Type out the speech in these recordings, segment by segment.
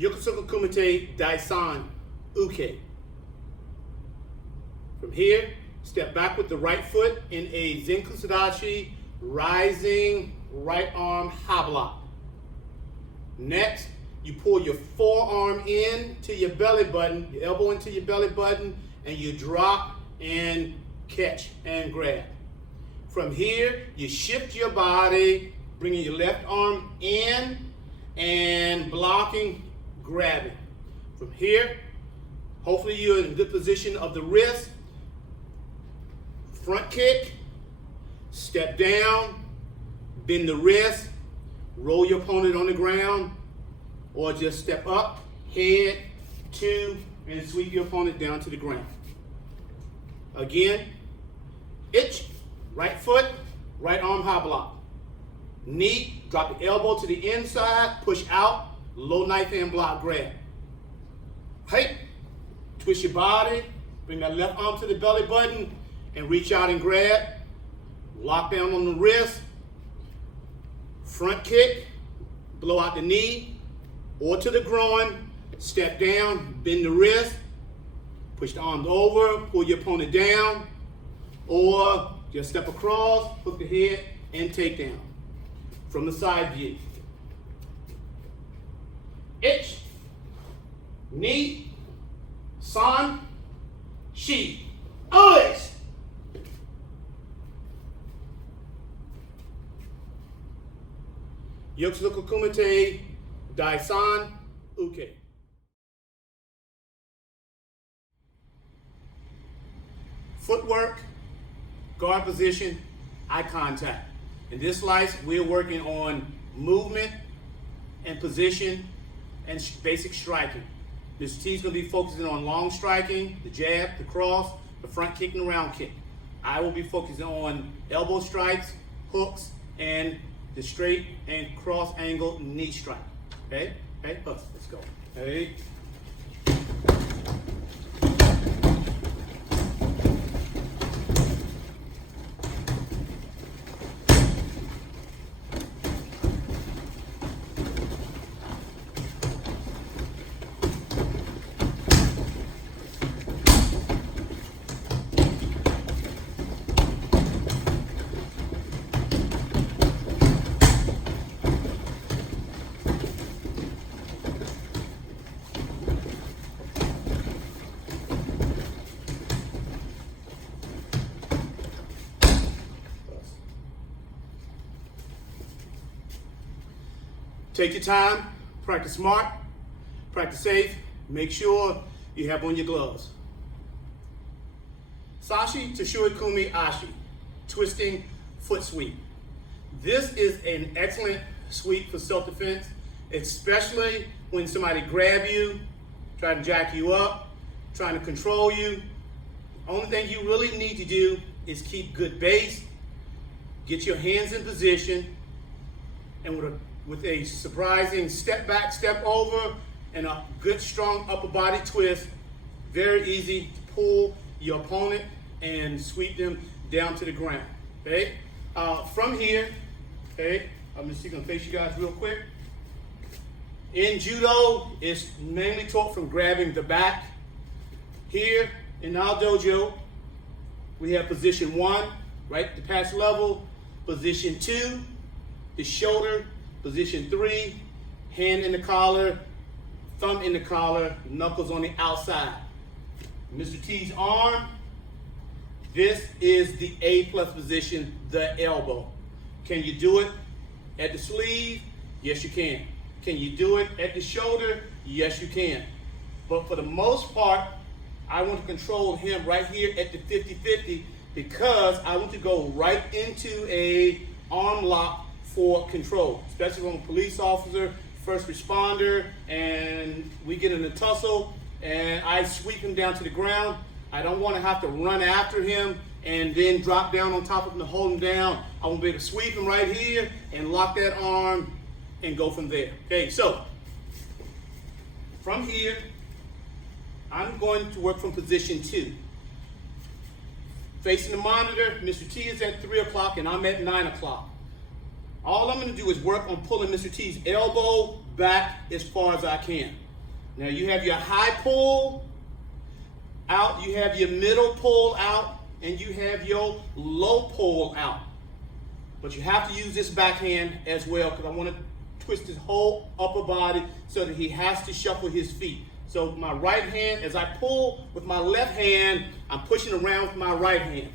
Yokosuka Kumite Daisan Uke. From here, step back with the right foot in a Zenkusadashi, rising right arm high block. Next, you pull your forearm in to your belly button, your elbow into your belly button, and you drop and catch and grab. From here, you shift your body, bringing your left arm in and blocking, grabbing. From here, hopefully you're in good position of the wrist. Front kick, step down, bend the wrist, roll your opponent on the ground, or just step up, head, two, and sweep your opponent down to the ground. Again, itch, right foot, right arm high block. Knee, drop the elbow to the inside, push out, low knife hand block grab. Right, twist your body, bring that left arm to the belly button, and reach out and grab. Lock down on the wrist, front kick, blow out the knee, or to the groin, step down, bend the wrist, push the arms over, pull your opponent down, or just step across, hook the head, and take down. From the side view. Ich, ni, san, shi, always. Yokosuka Kumite Daisan Uke. Footwork, guard position, eye contact. In this slice, we're working on movement and position and basic striking. Mr. T's gonna be focusing on long striking, the jab, the cross, the front kick, and the round kick. I will be focusing on elbow strikes, hooks, and the straight and cross angle knee strike. Okay? Okay, let's go. Okay. Take your time, practice smart, practice safe, make sure you have on your gloves. Sashi Tashuri Kumi Ashi, twisting foot sweep. This is an excellent sweep for self-defense, especially when somebody grab you, trying to jack you up, trying to control you. Only thing you really need to do is keep good base, get your hands in position, and with a surprising step back, step over, and a good strong upper body twist, very easy to pull your opponent and sweep them down to the ground. Okay? From here, okay, I'm just gonna face you guys real quick. In judo, it's mainly taught from grabbing the back. Here in our dojo, we have position 1, right, the pass level. Position 2, the shoulder. Position 3, hand in the collar, thumb in the collar, knuckles on the outside. Mr. T's arm, this is the A+ position, the elbow. Can you do it at the sleeve? Yes, you can. Can you do it at the shoulder? Yes, you can. But for the most part, I want to control him right here at the 50-50 because I want to go right into a arm lock for control, especially when I'm a police officer, first responder, and we get in a tussle and I sweep him down to the ground. I don't want to have to run after him and then drop down on top of him to hold him down. I want to be able to sweep him right here and lock that arm and go from there. Okay, so from here, I'm going to work from position 2. Facing the monitor, Mr. T is at 3 o'clock and I'm at 9 o'clock. All I'm going to do is work on pulling Mr. T's elbow back as far as I can. Now you have your high pull out, you have your middle pull out, and you have your low pull out. But you have to use this backhand as well, because I want to twist his whole upper body so that he has to shuffle his feet. So my right hand, as I pull with my left hand, I'm pushing around with my right hand.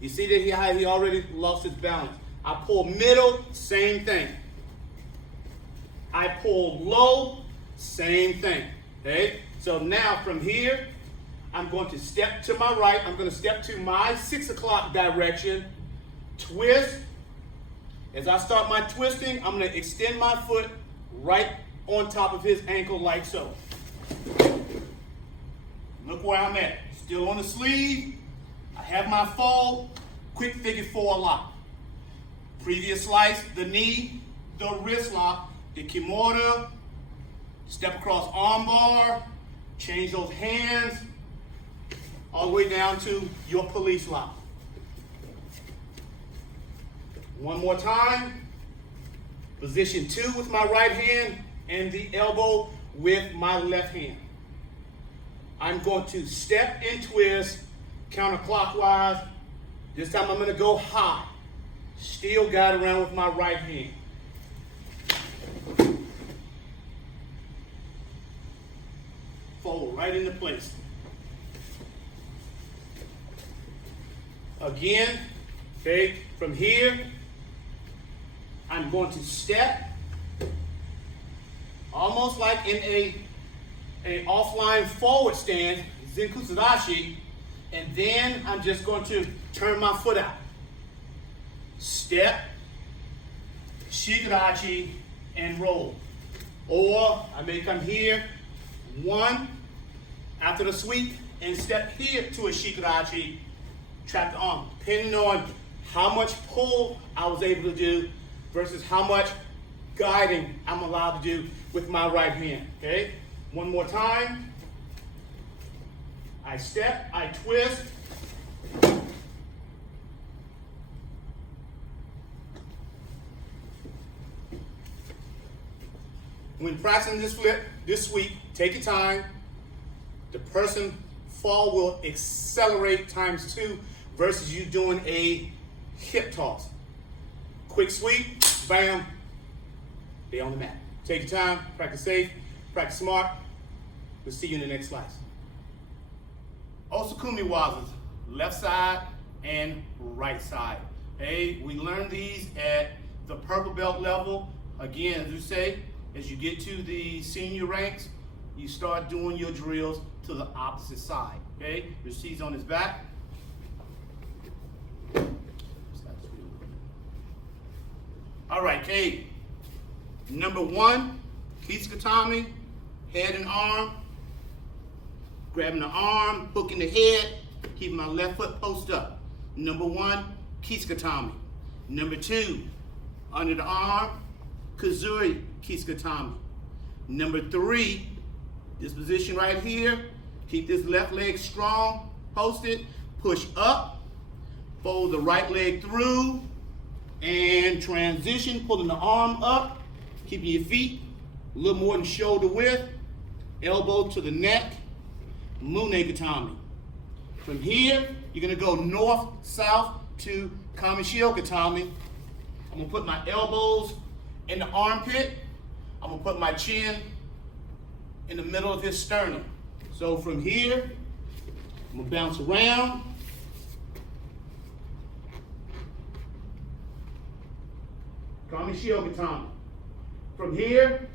You see that he already lost his balance. I pull middle, same thing. I pull low, same thing. Okay? So now from here, I'm going to step to my right. I'm going to step to my 6 o'clock direction, twist. As I start my twisting, I'm going to extend my foot right on top of his ankle like so. Look where I'm at. Still on the sleeve. I have my fold. Quick figure 4 lock. Previous slice, the knee, the wrist lock, the kimura, step across arm bar, change those hands, all the way down to your police lock. One more time. Position 2 with my right hand and the elbow with my left hand. I'm going to step and twist counterclockwise. This time I'm going to go high. Still guide around with my right hand. Fold right into place. Again, okay, from here, I'm going to step almost like in a offline forward stance, Zenkusadashi, and then I'm just going to turn my foot out. Step, shikarachi, and roll. Or I may come here, 1, after the sweep, and step here to a shikarachi, trap the arm, depending on how much pull I was able to do versus how much guiding I'm allowed to do with my right hand, okay? One more time. I step, I twist. When practicing this flip, this sweep, take your time. The person fall will accelerate ×2 versus you doing a hip toss. Quick sweep, bam, they on the mat. Take your time, practice safe, practice smart. We'll see you in the next slice. Osukumi wazas, left side and right side. Hey, we learned these at the purple belt level. Again, as you say, as you get to the senior ranks, you start doing your drills to the opposite side. Okay, your C's on his back. All right, okay. Number 1, Kisukatami, head and arm. Grabbing the arm, hooking the head, keeping my left foot post up. Number 1, Kisukatami. Number 2, under the arm, Kazuri Kisukatami. Number 3, this position right here, keep this left leg strong, posted, push up, fold the right leg through, and transition, pulling the arm up, keeping your feet a little more than shoulder width, elbow to the neck, Mune Gatami. From here, you're gonna go north-south to Kamishio Gatami. I'm gonna put my elbows in the armpit. I'm gonna put my chin in the middle of his sternum. So from here, I'm gonna bounce around. Kamishio Gatami. From here,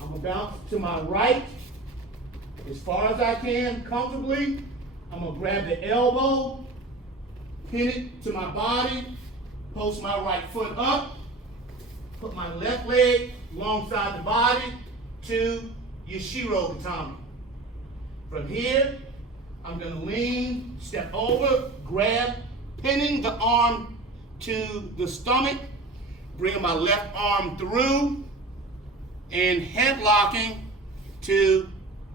I'm gonna bounce to my right as far as I can comfortably. I'm gonna grab the elbow, pin it to my body, post my right foot up, put my left leg alongside the body to Yashiro Gatami. From here, I'm gonna lean, step over, grab, pinning the arm to the stomach, bringing my left arm through, and headlocking to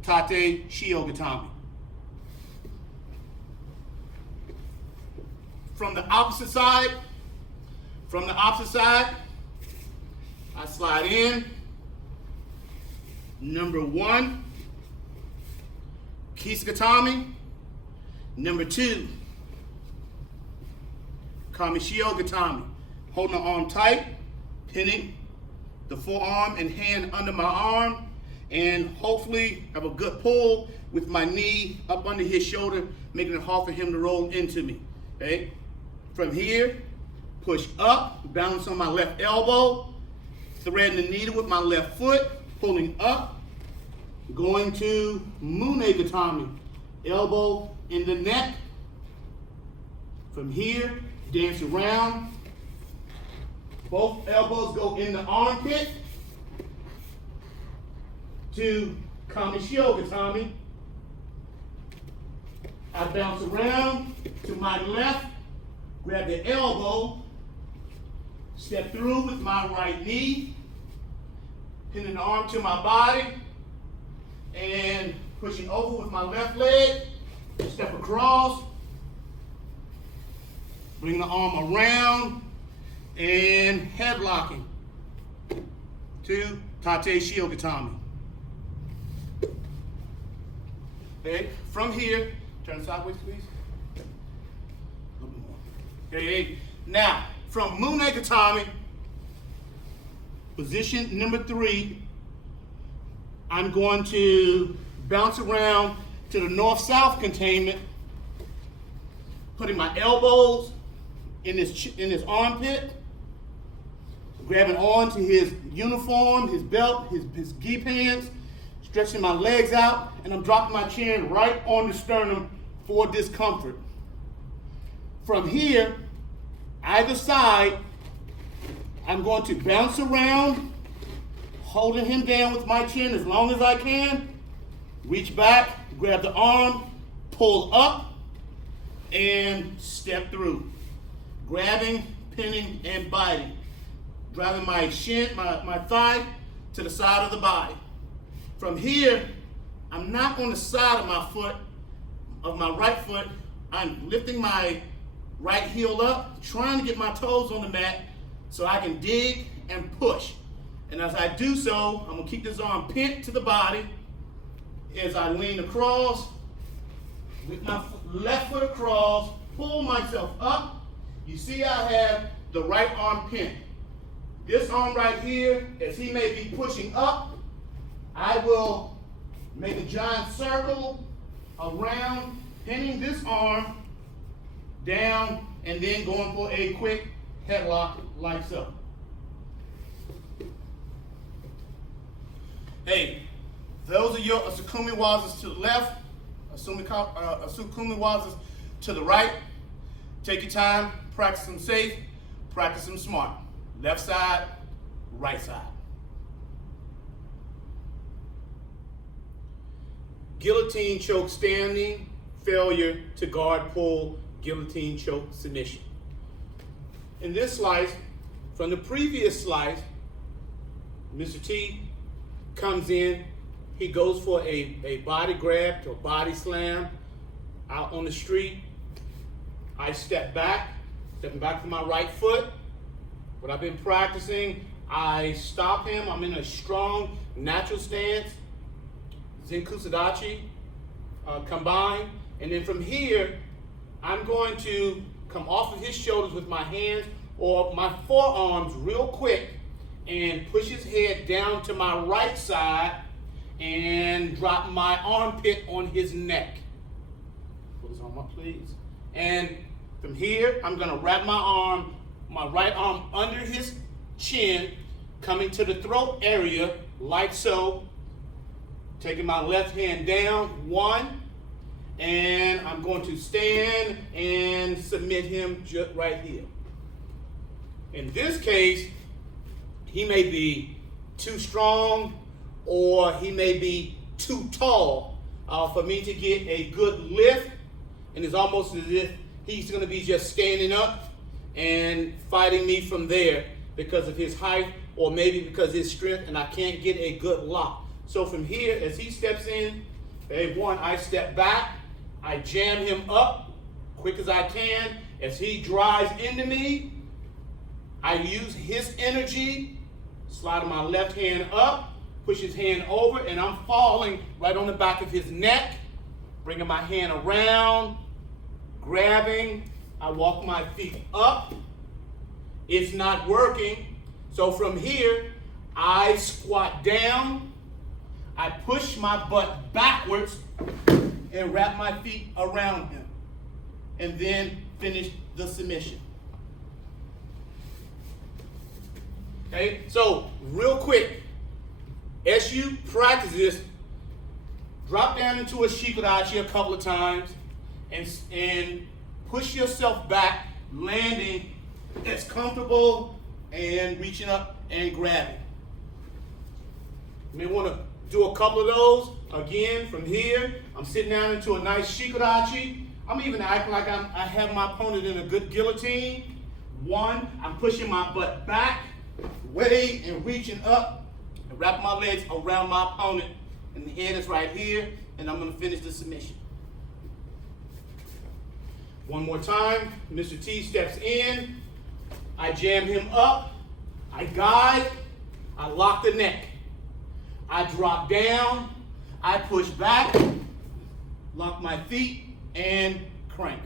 Tate Shio Gatami. From the opposite side, I slide in. Number 1, Kisagatami. Number 2, Kamishio-gatami. Holding the arm tight, pinning the forearm and hand under my arm, and hopefully have a good pull with my knee up under his shoulder, making it hard for him to roll into me. Okay? From here, push up, balance on my left elbow, threading the needle with my left foot, pulling up, going to Mune-gatami, elbow in the neck. From here, dance around. Both elbows go in the armpit to Kamishio-gatami. I bounce around to my left, grab the elbow, step through with my right knee, pinning the arm to my body, and pushing over with my left leg, step across, bring the arm around, and head locking to Tate Shio-gatami. Okay, from here, turn sideways, please. A little bit more. Okay, now from Mune-gatami, position number 3, I'm going to bounce around to the north-south containment, putting my elbows in his armpit, grabbing onto his uniform, his belt, his gi pants, stretching my legs out, and I'm dropping my chin right on the sternum for discomfort. From here, either side, I'm going to bounce around, holding him down with my chin as long as I can, reach back, grab the arm, pull up, and step through. Grabbing, pinning, and biting. Driving my shin, my thigh to the side of the body. From here, I'm not on the side of my foot, of my right foot. I'm lifting my right heel up, trying to get my toes on the mat so I can dig and push. And as I do so, I'm gonna keep this arm pinned to the body as I lean across, with my left foot across, pull myself up. You see I have the right arm pinned. This arm right here, as he may be pushing up, I will make a giant circle around, pinning this arm down, and then going for a quick headlock like so. Hey, those are your Asukumi Wazas to the left, Asukumi Wazas to the right. Take your time, practice them safe, practice them smart. Left side, right side. Guillotine choke standing, failure to guard pull, guillotine choke submission. In this slice, from the previous slice, Mr. T comes in, he goes for a body grab to a body slam out on the street. I step back, stepping back from my right foot. What I've been practicing, I stop him. I'm in a strong, natural stance. Zenku Sadachi, combined. And then from here, I'm going to come off of his shoulders with my hands or my forearms real quick and push his head down to my right side and drop my armpit on his neck. Put his arm up, please. And from here, I'm gonna wrap my right arm under his chin, coming to the throat area, like so. Taking my left hand down, 1, and I'm going to stand and submit him just right here. In this case, he may be too strong or he may be too tall for me to get a good lift, and it's almost as if he's going to be just standing up and fighting me from there because of his height or maybe because of his strength, and I can't get a good lock. So from here, as he steps in, I step back, I jam him up quick as I can. As he drives into me, I use his energy, sliding my left hand up, push his hand over, and I'm falling right on the back of his neck. bringing my hand around, grabbing. I walk my feet up. It's not working. So from here, I squat down. I push my butt backwards and wrap my feet around him. And then finish the submission. Okay, so real quick, as you practice this, drop down into a shikarachi a couple of times and push yourself back, landing as comfortable and reaching up and grabbing. You may want to do a couple of those. Again, from here, I'm sitting down into a nice shikarachi. I'm even acting like I have my opponent in a good guillotine. One, I'm pushing my butt back, way and reaching up, and wrapping my legs around my opponent. And the head is right here, and I'm going to finish the submission. One more time, Mr. T steps in, I jam him up, I guide, I lock the neck. I drop down, I push back, lock my feet, and crank.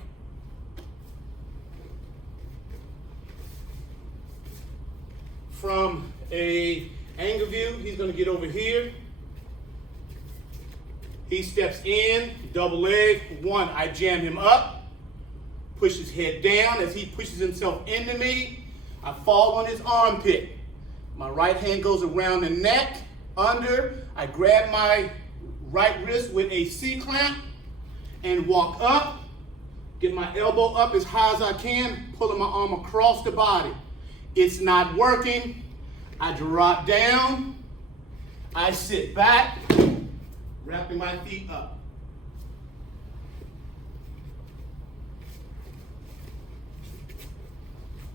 From an angle view, he's going to get over here. He steps in, double leg. One, I jam him up, push his head down. As he pushes himself into me, I fall on his armpit. My right hand goes around the neck, under. I grab my right wrist with a C-clamp and walk up, get my elbow up as high as I can, pulling my arm across the body. It's not working. I drop down, I sit back, wrapping my feet up.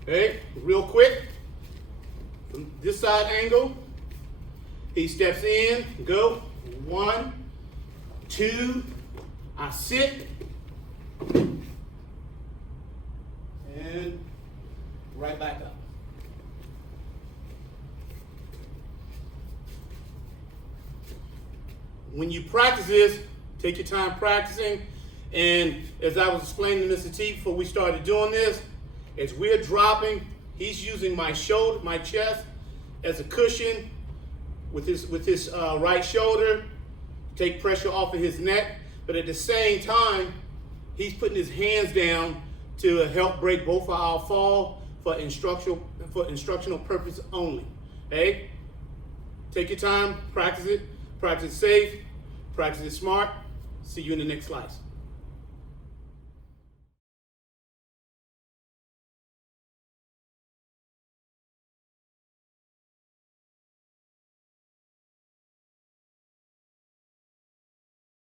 Okay, real quick, from this side angle, he steps in, go, 1, 2, I sit, and right back up. When you practice this, take your time practicing, and as I was explaining to Mr. T before we started doing this, as we're dropping, he's using my shoulder, my chest as a cushion with his right shoulder, take pressure off of his neck, but at the same time, he's putting his hands down to help break both of our fall for instructional purpose only. Okay? Take your time, practice it safe, practice it smart. See you in the next slice.